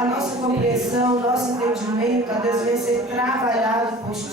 a nossa compreensão, o nosso entendimento, ó Deus, venha ser trabalhado por Ti.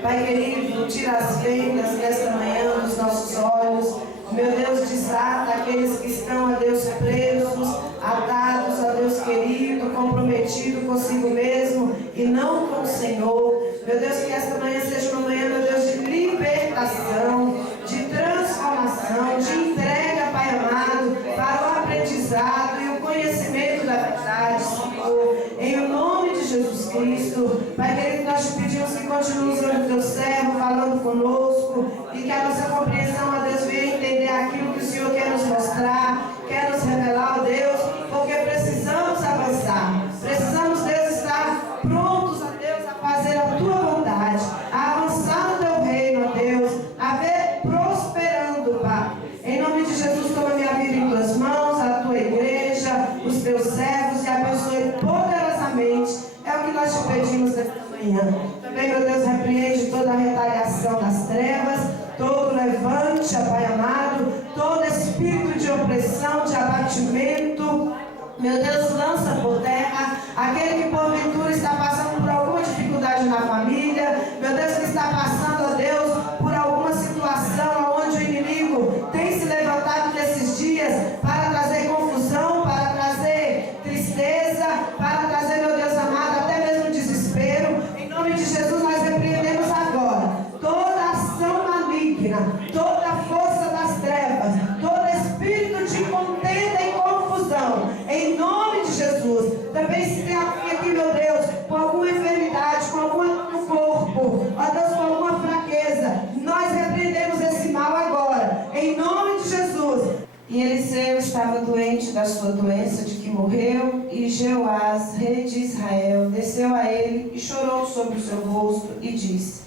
Pai querido, tira as vendas nesta manhã dos nossos olhos. Meu Deus, desata aqueles que estão, ó Deus, presos, atados, ó Deus querido, comprometido consigo mesmo e não com o Senhor. Meu Deus, que esta manhã seja uma manhã, meu Deus, de libertação, de transformação, de entrega, Pai amado, para o aprendizado e o conhecimento da verdade, Senhor. Em nome de Jesus Cristo, Pai querido, nós te pedimos que continue usando o teu servo, falando conosco, e que a nossa compreensão, ó Deus, venha entender aquilo que o Senhor quer nos mostrar, quer nos revelar, ó Deus, porque precisamos avançar. Precisamos, Deus, estar prontos, ó Deus, a fazer a tua vontade, a avançar no teu reino, ó Deus, a ver prosperando, Pai. Em nome de Jesus, toma minha vida em tuas mãos, a tua igreja, os teus servos, e abençoe poderosamente. É o que nós te pedimos nesta manhã. Também, meu Deus, repreende toda a retaliação das trevas, todo levante, ó Pai amado, todo espírito de opressão, de abatimento. Meu Deus, lança por terra aquele que porventura está passando por alguma dificuldade na família. Meu Deus, que está passando, ó Deus, por alguma situação onde o inimigo tem se levantado nesses dias para trazer confusão, para trazer tristeza, para trazer, meu Deus amado, até mesmo desespero. Em nome de Jesus, nós repreendemos agora toda ação maligna, toda força das trevas, todo espírito de contenda e confusão, em nome de Jesus. Também se tem alguém aqui, meu Deus, com alguma enfermidade, com alguma no corpo, ó Deus, com alguma fraqueza, nós repreendemos esse mal agora, em nome de Jesus. E Eliseu estava doente da sua doença de que morreu, e Jeoás, rei de Israel, desceu a ele e chorou sobre o seu rosto e disse: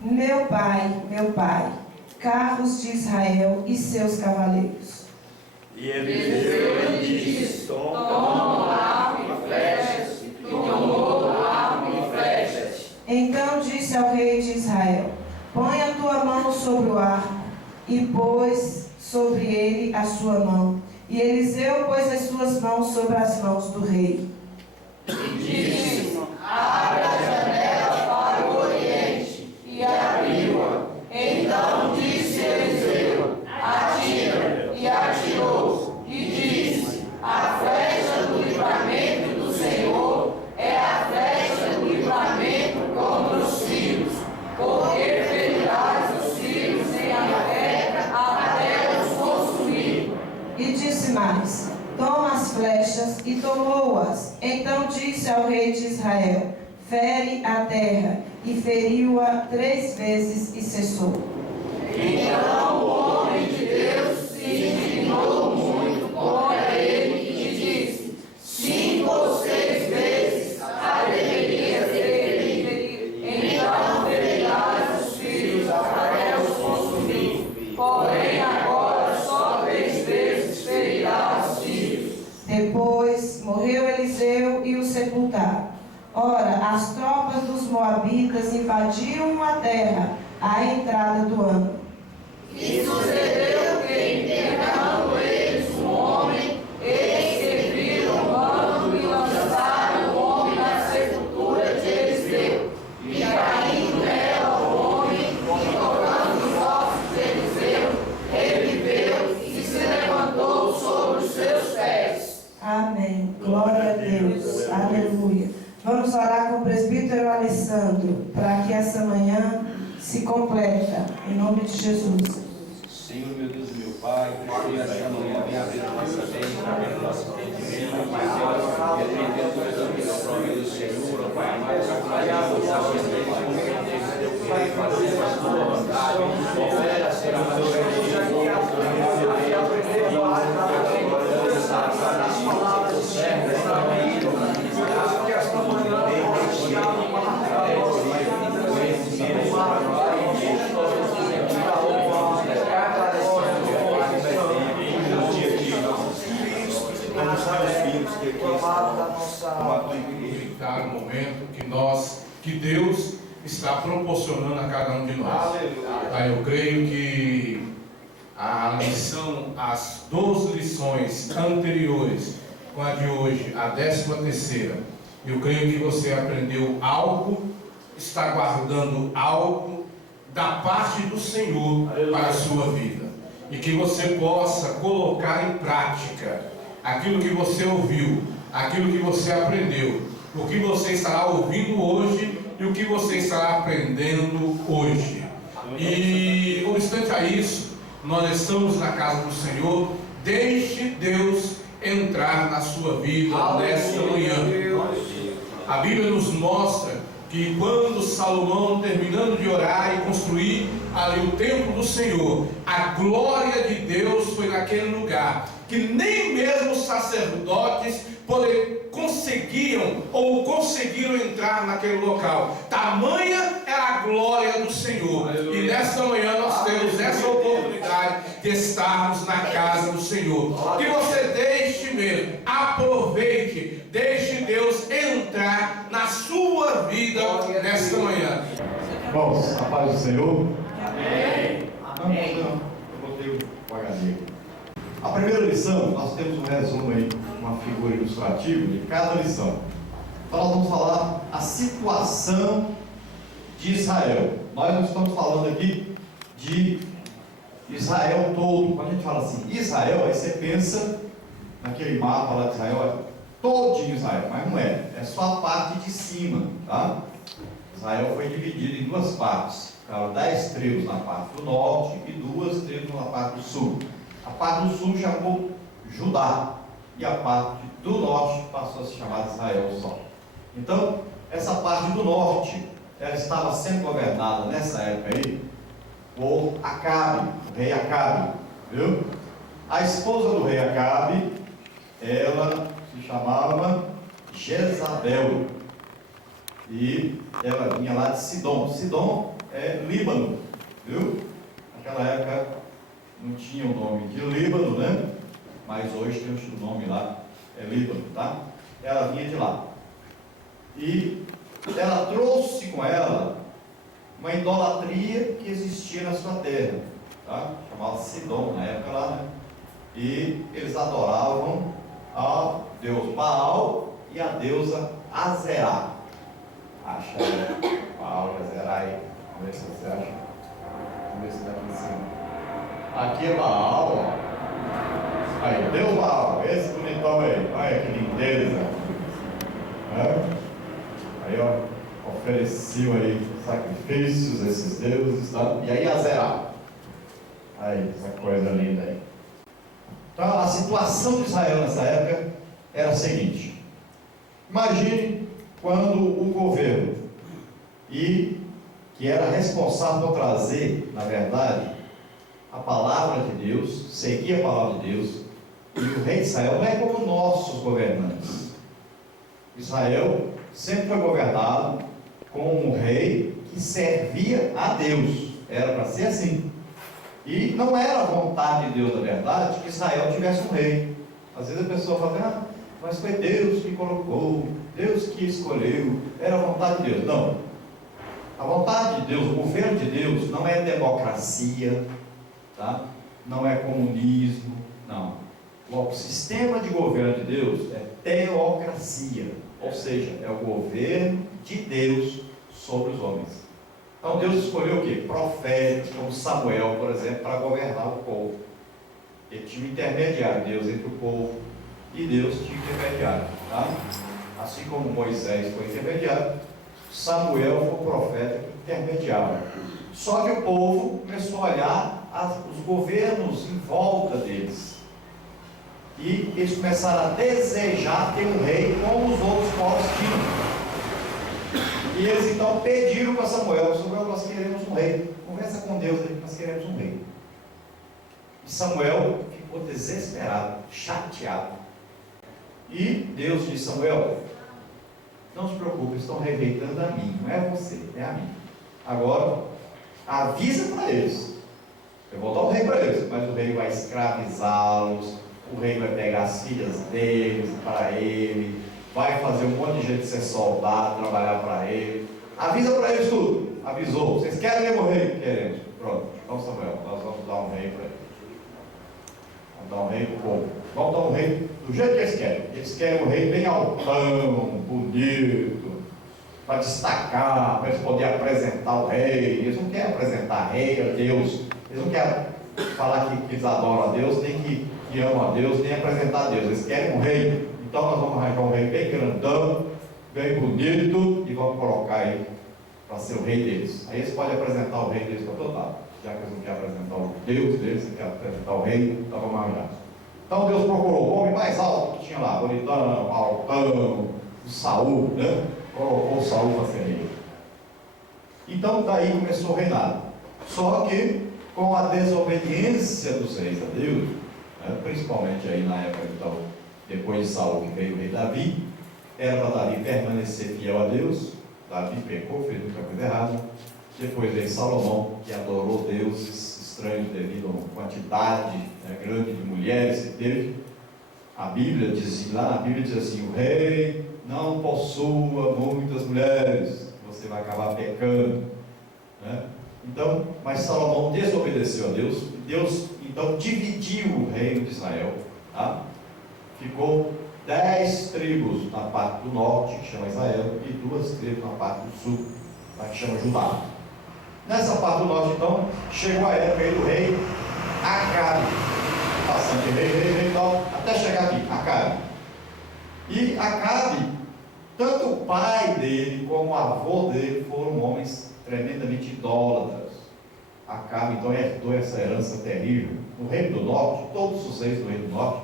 meu pai, carros de Israel e seus cavaleiros. E Eliseu lhe disse: toma arco e flechas. E tomou arco e flechas. Então disse ao rei de Israel: põe a tua mão sobre o arco. E pôs sobre ele a sua mão. E Eliseu pôs as suas mãos sobre as mãos do rei. E disse: abre a janela para o oriente. E abriu-a. Então disse Eliseu: atira. E atirou. E disse: a flecha do livramento do Senhor é a flecha do livramento contra os filhos, porque ferirás os filhos em a terra até os consumir. E disse mais: toma as flechas, e tomou-as. Então disse ao rei de Israel: fere a terra. E feriu-a 3 vezes e cessou. Então o homem de Deus se indignou muito contra ele e disse: 5 ou 6 vezes a deverias ferir. Então ferirás os filhos até os consumir. Porém agora só 3 vezes ferirás os filhos. Depois morreu Eliseu e o sepultaram. Ora, as tropas dos moabitas invadiram a terra à entrada do ano. E sucedeu que, enterrando eles um homem, eles que viram o bando e lançaram o homem na sepultura de Eliseu. E caindo nela o homem, e tocando os ossos de Eliseu, reviveu e se levantou sobre os seus pés. Amém. Glória a Deus. Aleluia. Vamos orar com o presbítero Alessandro, para que essa manhã se completa, em nome de Jesus. Senhor, meu Deus e meu Pai, que essa manhã venha abrir a nossa mente, abrir o nosso entendimento, Pai Deus, repreendendo todas as missões do Senhor, Pai amado, fazer a tua vontade, opera, Senhor, verificar o momento que Deus está proporcionando a cada um de nós. Eu creio que a lição, as 12 lições anteriores, com a de hoje, a 13ª, eu creio que você aprendeu algo, está guardando algo da parte do Senhor para a sua vida. E que você possa colocar em prática aquilo que você ouviu, aquilo que você aprendeu, o que você estará ouvindo hoje e o que você estará aprendendo hoje. E, obstante a isso, nós estamos na casa do Senhor. Deixe Deus entrar na sua vida nesta manhã. A Bíblia nos mostra que quando Salomão, terminando de orar e construir ali o templo do Senhor, a glória de Deus foi naquele lugar, que nem mesmo os sacerdotes conseguiam ou conseguiram entrar naquele local. Tamanha era a glória do Senhor. Aleluia. E nesta manhã nós temos essa oportunidade de estarmos na casa do Senhor. Que você deixe mesmo, aproveite, deixe Deus entrar na sua vida nesta manhã. Irmãos, a paz do Senhor. Amém. Amém. Eu botei o HD. A primeira lição, nós temos um resumo aí, uma figura ilustrativa de cada lição. Então nós vamos falar a situação de Israel. Nós não estamos falando aqui de Israel todo. Quando a gente fala assim, Israel, aí você pensa naquele mapa lá de Israel, todinho Israel, mas não é. É só a parte de cima, tá? Israel foi dividido em duas partes. Ficaram 10 tribos na parte do norte e 2 tribos na parte do sul. A parte do sul chamou Judá e a parte do norte passou a se chamar Israel só. Então, essa parte do norte, ela estava sendo governada nessa época aí por Acabe, o rei Acabe, viu? A esposa do rei Acabe, ela se chamava Jezabel e ela vinha lá de Sidom. Sidom é Líbano, viu? Naquela época não tinha o nome de Líbano, né? Mas hoje tem o nome lá, é Líbano, tá? Ela vinha de lá. E ela trouxe com ela uma idolatria que existia na sua terra, tá? Chamava Sidom na época lá, né? E eles adoravam ao deus Baal e a deusa Azerá. Acha aí, Baal e Azerá aí. Vamos ver se você acha. Vamos ver se está aqui em cima. Aqui é Baal, ó. Aí, Deus Baal, esse bonitão aí. Olha que lindeza. Aí, ó, ofereciam aí sacrifícios a esses deuses, tá? E aí Azerá. Aí, essa coisa linda aí. Então, a situação de Israel nessa época era a seguinte. Imagine quando o governo, que era responsável por trazer, na verdade, a palavra de Deus, seguir a palavra de Deus, e o rei de Israel não é como nossos governantes. Israel sempre foi governado com um rei que servia a Deus, era para ser assim. E não era a vontade de Deus, na verdade, que Israel tivesse um rei. Às vezes a pessoa fala, mas foi Deus que colocou, Deus que escolheu, era a vontade de Deus. Não. A vontade de Deus, o governo de Deus, não é democracia, tá? Não é comunismo, não. O sistema de governo de Deus é teocracia, ou seja, é o governo de Deus sobre os homens. Então Deus escolheu o quê? Profetas, como Samuel, por exemplo, para governar o povo. Ele tinha um intermediário, Deus entre o povo, e Deus tinha um intermediário, tá? Assim como Moisés foi intermediário, Samuel foi o profeta que intermediava. Só que o povo começou a olhar os governos em volta deles. E eles começaram a desejar ter um rei como os outros povos tinham. E eles então pediram para Samuel, nós queremos um rei. Conversa com Deus aí, nós queremos um rei. E Samuel ficou desesperado, chateado. E Deus disse, Samuel, não se preocupe, estão rejeitando a mim, não é você, é a mim. Agora, avisa para eles. Eu vou dar um rei para eles, mas o rei vai escravizá-los, o rei vai pegar as filhas deles para ele, vai fazer um monte de gente ser soldado, trabalhar para ele. Avisa para eles tudo. Avisou. Vocês querem mesmo o rei? Queremos. Pronto. Então, Samuel, nós vamos dar um rei para eles. Vamos dar um rei para o povo. Vamos dar um rei do jeito que eles querem. Eles querem um rei bem altão, bonito, para destacar, para eles poderem apresentar o rei. Eles não querem apresentar rei a Deus. Eles não querem falar que eles adoram a Deus, nem que amam a Deus, nem apresentar a Deus. Eles querem um rei. Então nós vamos arranjar um rei bem grandão, bem bonito, e vamos colocar ele para ser o rei deles. Aí eles podem apresentar o rei deles para todo lado. Já que eles não querem apresentar o Deus deles, eles querem apresentar o rei, então vamos arranjar. Então Deus procurou o homem mais alto que tinha lá, bonitão, altão, o Saul, né? Colocou o Saul para ser rei. Então daí começou o reinado. Só que com a desobediência dos reis a Deus, né? Principalmente aí na época então, depois de Saul que veio o rei Davi, era para Davi permanecer fiel a Deus. Davi pecou, fez muita coisa errada. Depois veio Salomão, que adorou deuses estranhos devido a uma quantidade, né, grande de mulheres que teve. A Bíblia diz, lá na Bíblia diz assim: o rei não possua muitas mulheres, você vai acabar pecando, né? Então, mas Salomão desobedeceu a Deus, e Deus então dividiu o reino de Israel, tá? Ficou 10 tribos na parte do norte, que chama Israel, e 2 tribos na parte do sul, que chama Judá. Nessa parte do norte, então, chegou a época aí do rei Acabe, passando de rei, então, até chegar aqui, Acabe. E Acabe, tanto o pai dele como o avô dele foram homens tremendamente idólatras. Acabe, então, herdou essa herança terrível. No reino do norte, todos os reis do reino do norte,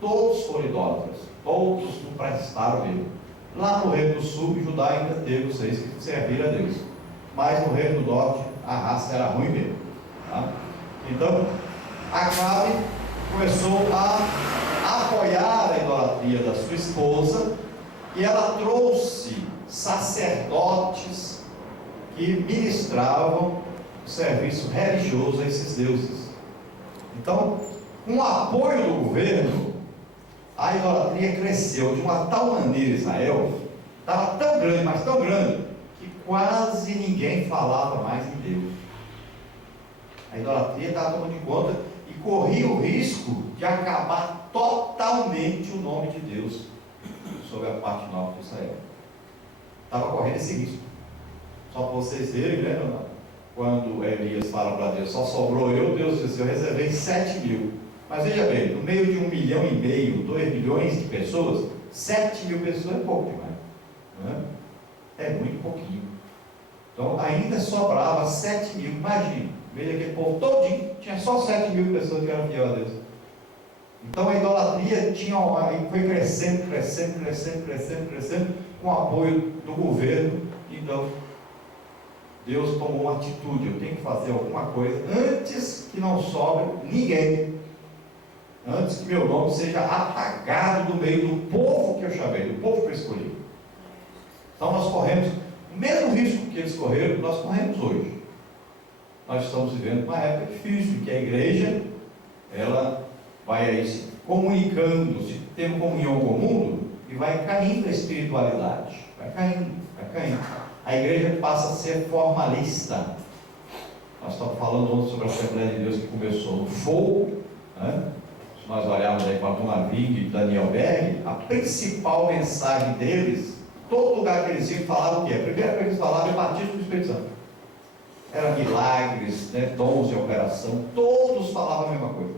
todos foram idólatras, todos não prestaram a Deus. Lá no reino do sul, Judá ainda teve os reis que serviram a Deus, mas no reino do norte a raça era ruim mesmo, tá? Então Acabe começou a apoiar a idolatria da sua esposa, e ela trouxe sacerdotes que ministravam o serviço religioso a esses deuses. Então, com o apoio do governo, a idolatria cresceu de uma tal maneira em Israel, estava tão grande, mas tão grande, que quase ninguém falava mais em Deus. A idolatria estava tomando conta e corria o risco de acabar totalmente o nome de Deus sobre a parte norte de Israel. Estava correndo esse risco. Só para vocês verem, né? Quando Elias fala para Deus, só sobrou eu, Deus disse, eu reservei 7.000. Mas veja bem, no meio de 1,5 milhão, 2 milhões de pessoas, 7.000 pessoas é pouco demais, né? É muito pouquinho. Então ainda sobrava 7.000, imagina, veja aquele povo todinho, tinha só 7.000 pessoas que eram fiel a Deus. Então a idolatria foi crescendo, com o apoio do governo. Então Deus tomou uma atitude: eu tenho que fazer alguma coisa antes que não sobre ninguém, antes que meu nome seja apagado do meio do povo que eu chamei, do povo que eu escolhi. Então nós corremos o mesmo risco que eles correram, nós corremos hoje. Nós estamos vivendo uma época difícil, que a igreja, ela vai aí se comunicando, se tendo comunhão com o mundo, e vai caindo a espiritualidade, vai caindo. A igreja passa a ser formalista. Nós estamos falando ontem sobre a Assembleia de Deus que começou no fogo, né? Se nós olharmos aí para a Dona Vig e Daniel Berg, a principal mensagem deles, todo lugar que eles iam, falavam o quê? A primeira coisa que eles falavam é o batismo do Espírito Santo. Era milagres, né, dons de operação, todos falavam a mesma coisa.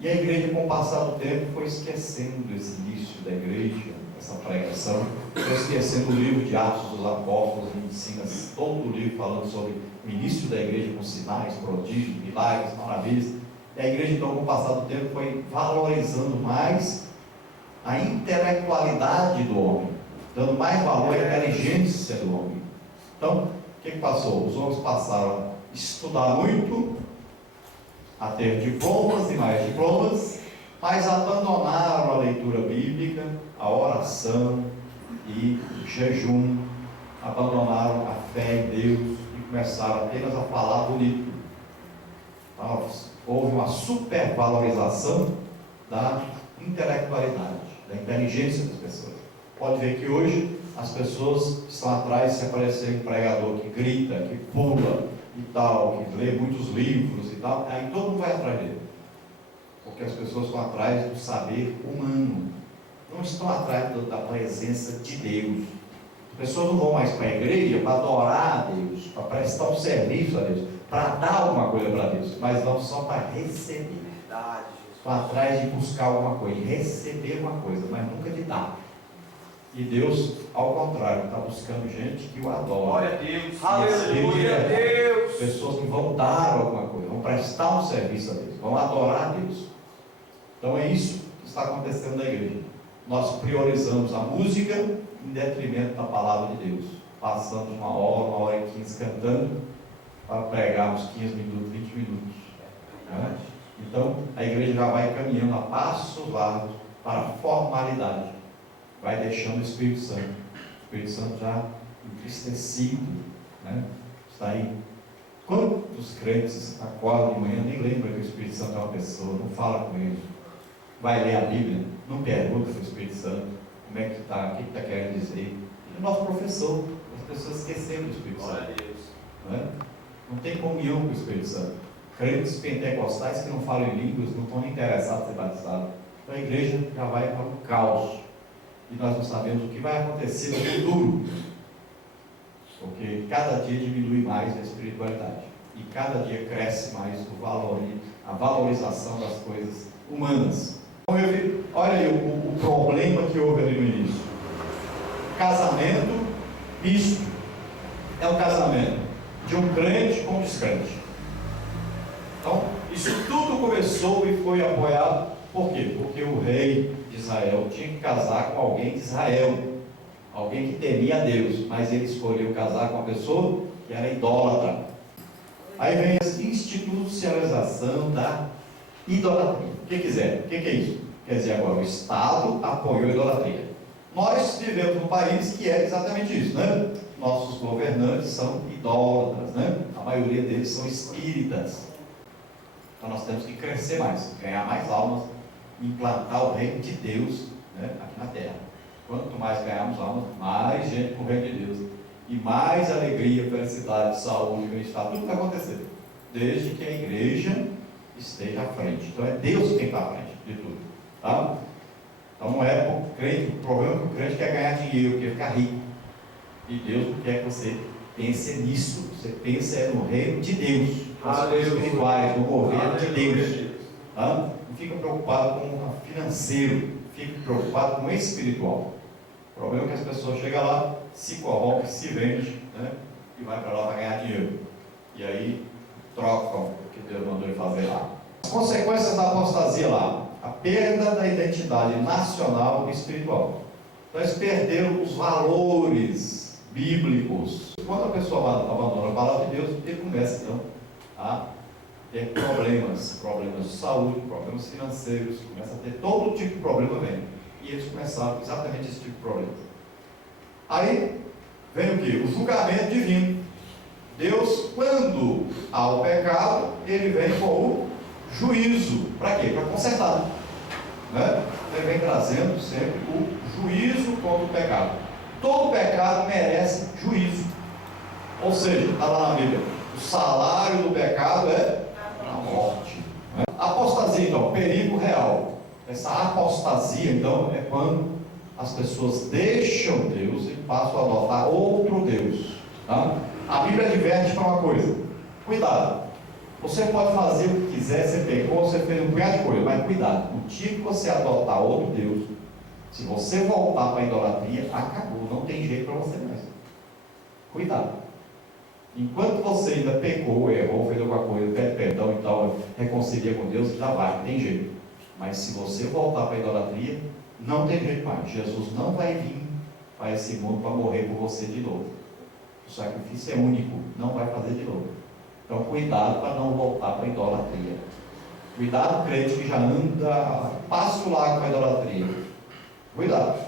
E a igreja, com o passar do tempo, foi esquecendo esse início da igreja, essa pregação, foi esquecendo o livro de Atos dos Apóstolos, que ensina todo o livro falando sobre o início da igreja, com sinais, prodígios, milagres, maravilhas. E a igreja, então, com o passar do tempo, foi valorizando mais a intelectualidade do homem, dando mais valor à inteligência do homem. Então, o que passou? Os homens passaram a estudar muito, a ter diplomas e mais diplomas, mas abandonaram a leitura bíblica, a oração e o jejum, abandonaram a fé em Deus e começaram apenas a falar bonito. Então, houve uma supervalorização da intelectualidade, da inteligência das pessoas. Pode ver que hoje as pessoas que estão atrás, se aparecer um pregador que grita, que pula e tal, que lê muitos livros e tal, aí todo mundo vai atrás dele. Porque as pessoas estão atrás do saber humano, não estão atrás da presença de Deus. As pessoas não vão mais para a igreja para adorar a Deus, para prestar um serviço a Deus, para dar alguma coisa para Deus, mas vão só para receber. Estão atrás de buscar alguma coisa, de receber uma coisa, mas nunca de dar. E Deus, ao contrário, está buscando gente que o adora. Glória a Deus. Aleluia a Deus. Pessoas que vão dar alguma coisa, vão prestar um serviço a Deus, vão adorar a Deus. Então é isso que está acontecendo na igreja. Nós priorizamos a música em detrimento da palavra de Deus. Passamos 1 hora e 15 cantando, para pregarmos 15 minutos, 20 minutos. Né? Então a igreja já vai caminhando a passos largos para a formalidade. Vai deixando o Espírito Santo. O Espírito Santo já entristecido, né? Está aí. Quantos crentes acordam de manhã, nem lembram que o Espírito Santo é uma pessoa, não fala com ele, vai ler a Bíblia, não pergunta para o Espírito Santo como é que está, o que está querendo dizer. Ele é nosso professor, as pessoas esqueceram do Espírito Santo. Glória a Deus. Não é? Não tem comunhão com o Espírito Santo. Crentes pentecostais que não falam em línguas não estão nem interessados em ser batizados. Então a igreja já vai para o caos. E nós não sabemos o que vai acontecer no futuro. Porque cada dia diminui mais a espiritualidade. E cada dia cresce mais o valor, a valorização das coisas humanas. Então, olha aí o problema que houve ali no início. Casamento misto. É um casamento de um crente com um descrente. Então, isso tudo começou e foi apoiado. Por quê? Porque o rei de Israel tinha que casar com alguém de Israel, alguém que temia a Deus, mas ele escolheu casar com uma pessoa que era idólatra. Aí vem a institucionalização da idolatria. O que é isso? Quer dizer, agora o Estado apoiou a idolatria. Nós vivemos num país que é exatamente isso, né? Nossos governantes são idólatras, né? A maioria deles são espíritas. Então nós temos que crescer mais, ganhar mais almas, implantar o reino de Deus, né, aqui na terra. Quanto mais ganharmos almas, mais gente com o reino de Deus. E mais alegria, felicidade, saúde, bem-estar, tudo vai acontecer. Desde que a igreja esteja à frente. Então é Deus que tem que estar à frente de tudo. Tá? Então não é o crente, o problema é que o crente quer ganhar dinheiro, quer ficar rico. E Deus não quer que você pense nisso. Você pensa no reino de Deus, nas coisas espirituais, no governo de Deus. Tá? Não fica preocupado com o financeiro, fica preocupado com o espiritual. O problema é que as pessoas chegam lá, se corrompem, se vendem, né? E vai para lá para ganhar dinheiro. E aí trocam o que Deus mandou ele fazer lá. As consequências da apostasia lá: a perda da identidade nacional e espiritual. Então eles perderam os valores bíblicos. Quando a pessoa abandona a palavra de Deus, ele começa então a ter problemas de saúde, problemas financeiros, começa a ter todo tipo de problema vem. E eles começaram exatamente esse tipo de problema. Aí vem o que? O julgamento divino. Deus, quando há o pecado, ele vem com o juízo. Para quê? Para consertar. Né? Ele vem trazendo sempre o juízo contra o pecado. Todo pecado merece juízo. Ou seja, está lá na Bíblia, o salário do pecado é a morte. Né? Apostasia, então, perigo real. Essa apostasia, então, é quando as pessoas deixam Deus e passam a adotar outro Deus. Tá? A Bíblia adverte para uma coisa: cuidado. Você pode fazer o que quiser, você pecou, você fez um punhado de coisa, mas cuidado. No dia que você adotar outro Deus, se você voltar para a idolatria, acabou, não tem jeito para você mais. Cuidado. Enquanto você ainda pecou, errou, fez alguma coisa, pede perdão e tal, reconcilia com Deus, já vai, não tem jeito. Mas se você voltar para a idolatria, não tem jeito mais. Jesus não vai vir para esse mundo para morrer por você de novo. O sacrifício é único, não vai fazer de novo. Então cuidado para não voltar para a idolatria. Cuidado, crente que já anda passo lá com a idolatria. Cuidado.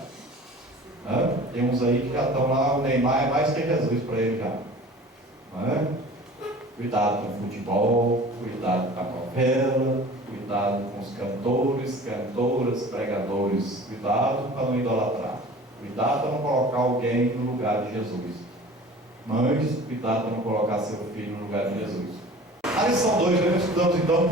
Tem uns aí que já estão lá, o Neymar é mais que Jesus para ele já. Cuidado com o futebol, cuidado com a novela, cuidado com os cantores, cantoras, pregadores. Cuidado para não idolatrar. Cuidado para não colocar alguém no lugar de Jesus. Mães, cuidado para não colocar seu filho no lugar de Jesus. A lição 2, nós estudamos então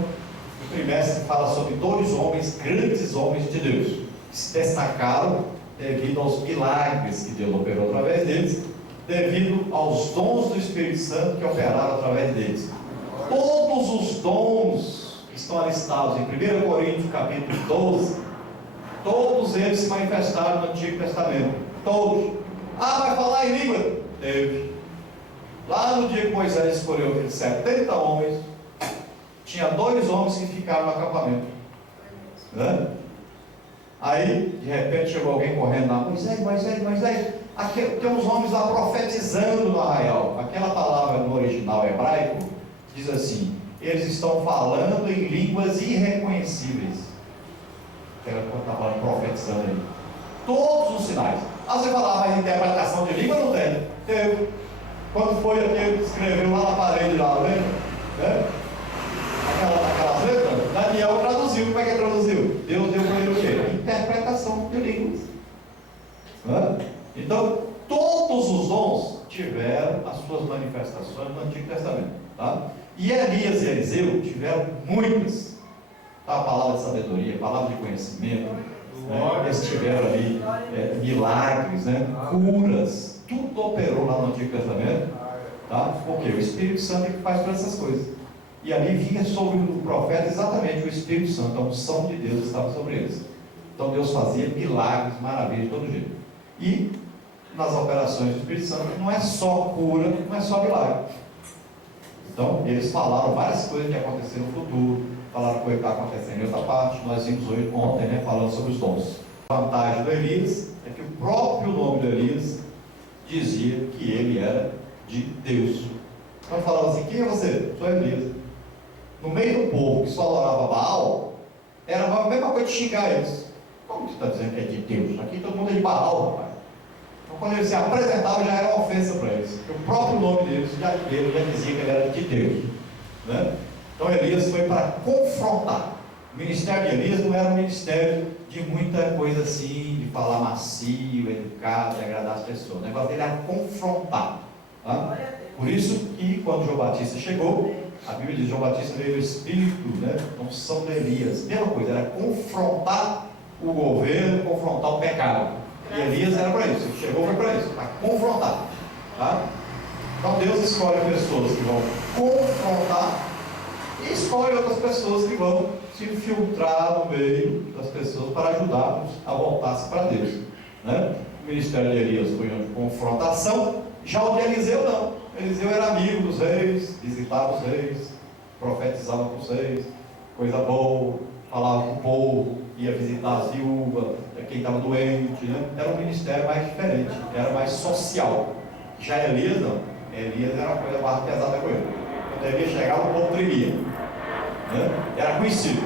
O trimestre fala sobre dois homens, grandes homens de Deus, que se destacaram devido aos milagres que Deus operou através deles, devido aos dons do Espírito Santo que operaram através deles. Todos os dons que estão listados em 1 Coríntios capítulo 12, todos eles se manifestaram no Antigo Testamento. Todos. Ah, vai falar em língua? Teve. Lá no dia que Moisés escolheu aqueles 70 homens, tinha 2 homens que ficaram no acampamento, né? Aí, de repente, chegou alguém correndo lá: Moisés, aqui tem uns homens lá profetizando no arraial. Aquela palavra no original hebraico diz assim: eles estão falando em línguas irreconhecíveis. Ela está falando profetizando aí. Todos os sinais. Ah, você falar, mas interpretação de língua não tem. Teve. Quando foi aquele que escreveu lá na parede, lá, lembra? Né? Aquelas letras, Daniel traduziu. Como é que traduziu? Deus deu para ele o quê? Interpretação de línguas. Né? Então, todos os dons tiveram as suas manifestações no Antigo Testamento. Tá? E Elias e Eliseu tiveram muitas. Tá? A palavra de sabedoria, a palavra de conhecimento. Né? Eles tiveram ali milagres, né? Curas. Tudo operou lá no Antigo Testamento. Tá? Porque o Espírito Santo é que faz todas essas coisas. E ali vinha sobre o profeta exatamente o Espírito Santo, a unção de Deus estava sobre eles. Então Deus fazia milagres, maravilhas de todo jeito. E nas operações do Espírito Santo não é só cura, não é só milagre. Então eles falaram várias coisas que aconteceram no futuro, falaram coisa que está acontecendo em outra parte. Nós vimos hoje, ontem, né, falando sobre os dons. A vantagem do Elias é que o próprio nome do Elias dizia que ele era de Deus. Então falava assim: quem é você? Sou Elias. No meio do povo que só adorava Baal, era a mesma coisa de xingar eles. Como você está dizendo que é de Deus? Aqui todo mundo é de Baal, rapaz. Então quando ele se apresentava, já era uma ofensa para eles. Porque o próprio nome deles já dizia que ele era de Deus. Né? Então Elias foi para confrontar. O ministério de Elias não era um ministério de muita coisa assim, de falar macio, educado, de agradar as pessoas. O negócio dele era confrontar. Tá? Por isso que quando João Batista chegou, a Bíblia diz: João Batista veio o Espírito, né? Então São Elias, mesma coisa, era confrontar o governo, confrontar o pecado. E Elias era para isso, ele chegou foi para isso, para confrontar. Tá? Então Deus escolhe pessoas que vão confrontar e escolhe outras pessoas que vão se infiltrar no meio das pessoas para ajudá-los a voltar-se para Deus. Né? O ministério de Elias foi uma confrontação, já o de Eliseu não. Eliseu era amigo dos reis, visitava os reis, profetizava com os reis, coisa boa, falava com o povo, ia visitar as viúvas, quem estava doente, né? Era um ministério mais diferente, era mais social. Já Elias não. Elias era uma coisa mais pesada com ele. Quando Elias chegava, o povo tremia. Né? Era conhecido.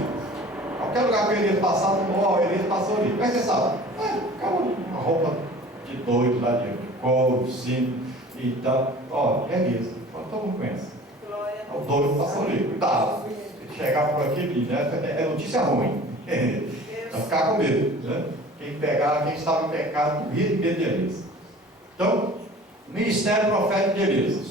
Qualquer lugar que Elias passava, Elias passou ali. Como é que você sabe? Ficava uma roupa de doido lá de couro, cinto. Então, Elias, todo mundo conhece. O doido passou ali, cuidado. Ele chegava por aqui, né? É notícia ruim. Vai ficar com medo. Né? Quem estava em pecado, morria de medo de Elias. Então, ministério profético de Elias.